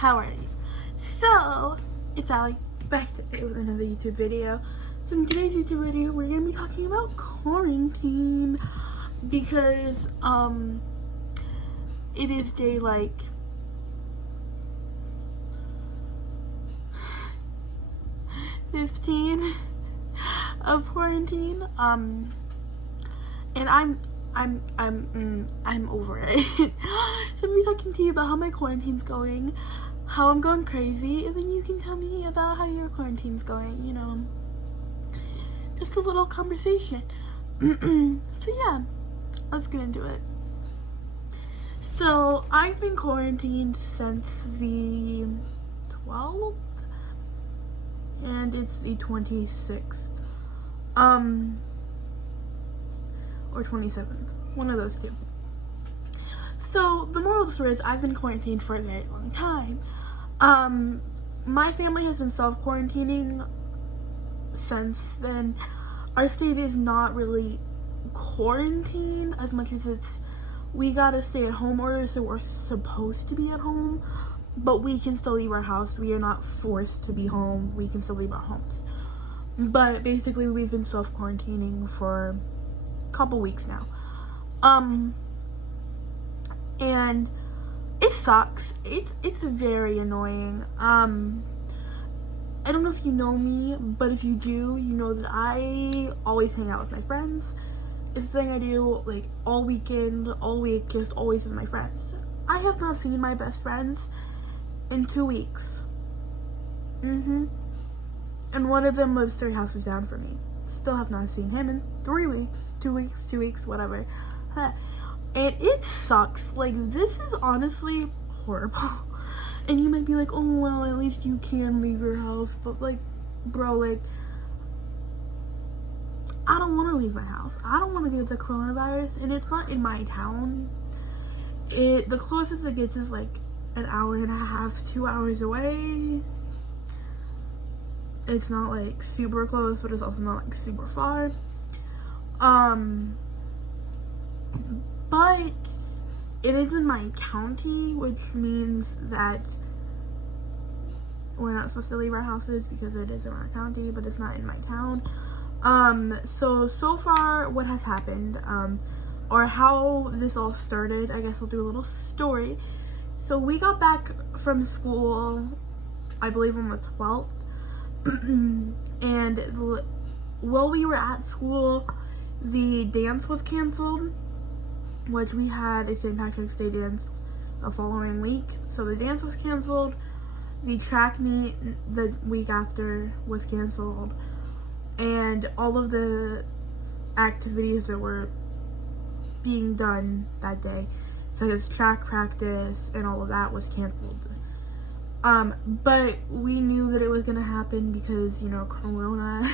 How are you? So, it's Allie, back today with another YouTube video. So in today's YouTube video, we're going to be talking about quarantine, because, it is day, 15 of quarantine, and I'm over it. So I'm gonna be talking to you about how my quarantine's going, how I'm going crazy, and then you can tell me about how your quarantine's going, you know, just a little conversation. So yeah, let's get into it. So I've been quarantined since the 12th, and it's the 26th, or 27th, one of those two. So the moral of the story is I've been quarantined for a very long time. My family has been self-quarantining since then. Our state is not really quarantine as much as we got a stay-at-home order, so we're supposed to be at home, but we can still leave our house. We are not forced to be home. We can still leave our homes. But basically, we've been self-quarantining for a couple weeks now. And it sucks. It's very annoying. I don't know if you know me, but if you do, you know that I always hang out with my friends. It's the thing I do, all weekend, all week, just always with my friends. I have not seen my best friends in 2 weeks. And one of them lives 3 houses down from me. Still have not seen him in 3 weeks, 2 weeks, whatever. And it sucks. This is honestly horrible. And you might be like, oh, well, at least you can leave your house. But, bro, I don't want to leave my house. I don't want to get the coronavirus. And it's not in my town. The closest it gets is, an hour and a half, 2 hours away. It's not, super close, but it's also not, super far. But it is in my county, which means that we're not supposed to leave our houses because it is in our county, but it's not in my town. So far what has happened, or how this all started, I guess I'll do a little story. So we got back from school, I believe on the 12th, and while we were at school, the dance was canceled, which we had a St. Patrick's Day dance the following week. So the dance was canceled, the track meet the week after was canceled, and all of the activities that were being done that day, such as track practice and all of that, was canceled. But we knew that it was gonna happen because, Corona,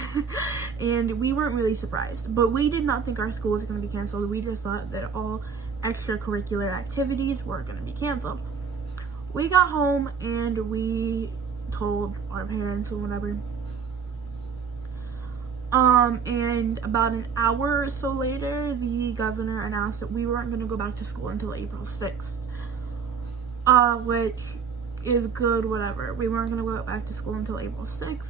and we weren't really surprised. But we did not think our school was gonna be canceled. We just thought that all extracurricular activities were gonna be canceled. We got home and we told our parents or whatever. And about an hour or so later, the governor announced that we weren't gonna go back to school until April 6th. Which is good, whatever. We weren't gonna go back to school until April 6th.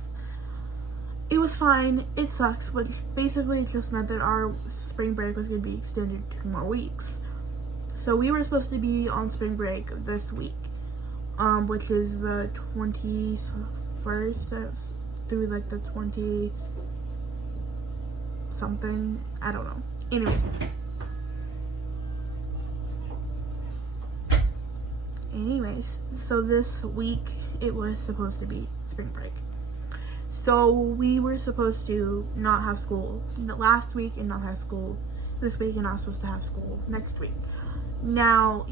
It was fine. It sucks, but basically it just meant that our spring break was gonna be extended 2 more weeks. So we were supposed to be on spring break this week, which is the 21st through the 20 something. I don't know. Anyways, so this week it was supposed to be spring break. So we were supposed to not have school last week and not have school this week, and not supposed to have school next week. Now,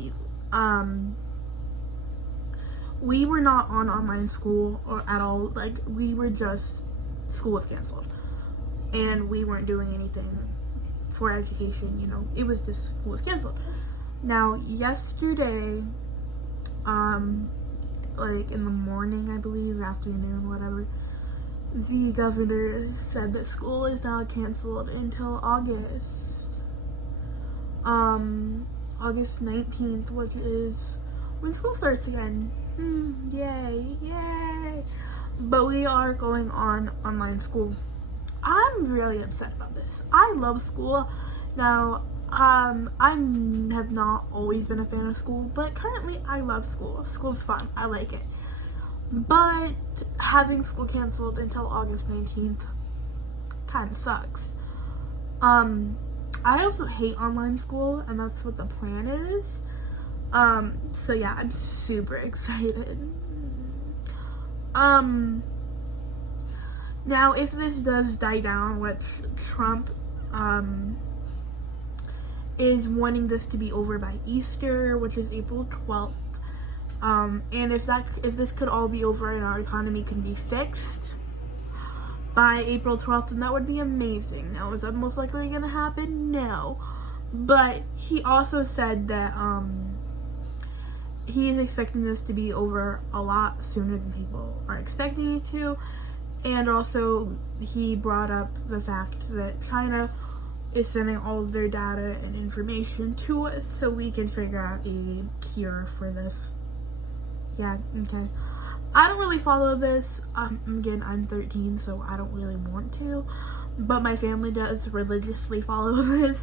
we were not on online school or at all. We were just, school was canceled. And we weren't doing anything for education, It was just, school was canceled. Now, yesterday, in the morning, I believe, afternoon, whatever, the governor said that school is now canceled until August 19th, which is when school starts again. Yay. But we are going on online school. I'm really upset about this. I love school. Now, I have not always been a fan of school, but currently I love school. School's fun. I like it. But having school canceled until August 19th kind of sucks. I also hate online school, and that's what the plan is. So yeah, I'm super excited. Now if this does die down, which Trump, is wanting this to be over by Easter, which is April 12th. And if this could all be over and our economy can be fixed by April 12th, then that would be amazing. Now, is that most likely gonna happen? No. But he also said that, he is expecting this to be over a lot sooner than people are expecting it to. And also, he brought up the fact that China is sending all of their data and information to us so we can figure out a cure for this. Yeah, okay. I don't really follow this. Again, I'm 13, so I don't really want to. But my family does religiously follow this.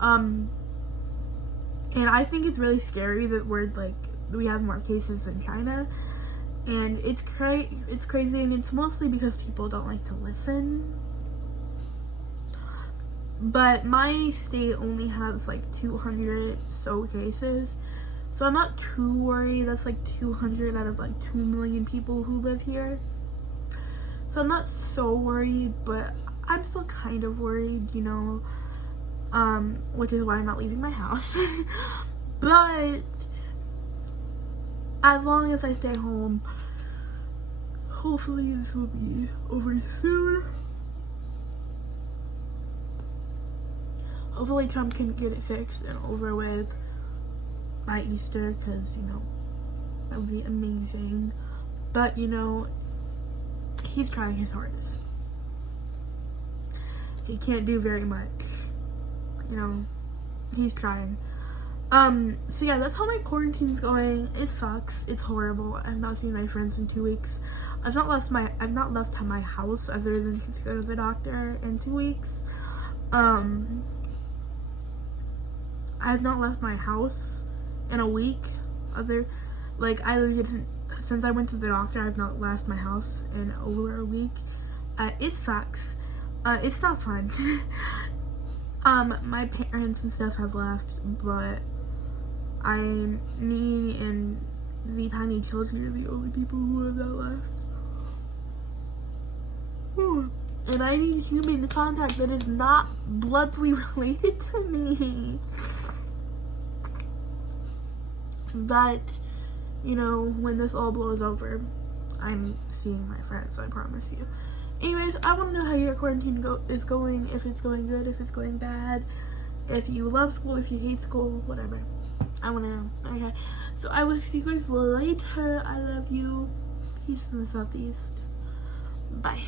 And I think it's really scary that we have more cases than China. And it's crazy, and it's mostly because people don't like to listen. But my state only has 200 so cases. So I'm not too worried. That's 200 out of 2 million people who live here. So I'm not so worried, but I'm still kind of worried, which is why I'm not leaving my house. But as long as I stay home, hopefully this will be over soon. Hopefully Trump can get it fixed and over with by Easter, because, that would be amazing. But, he's trying his hardest. He can't do very much. He's trying. So yeah, that's how my quarantine's going. It sucks. It's horrible. I've not seen my friends in 2 weeks. I've not left my house other than to go to the doctor in 2 weeks. I've not left my house in a week. Since I went to the doctor, I've not left my house in over a week. It sucks. It's not fun. My parents and stuff have left, but me and the tiny children are the only people who have not left. And I need human contact that is not bloodly related to me. But, when this all blows over, I'm seeing my friends, I promise you. Anyways, I want to know how your quarantine is going, if it's going good, if it's going bad, if you love school, if you hate school, whatever. I want to know. Okay, so I will see you guys later. I love you. Peace in the Southeast. Bye.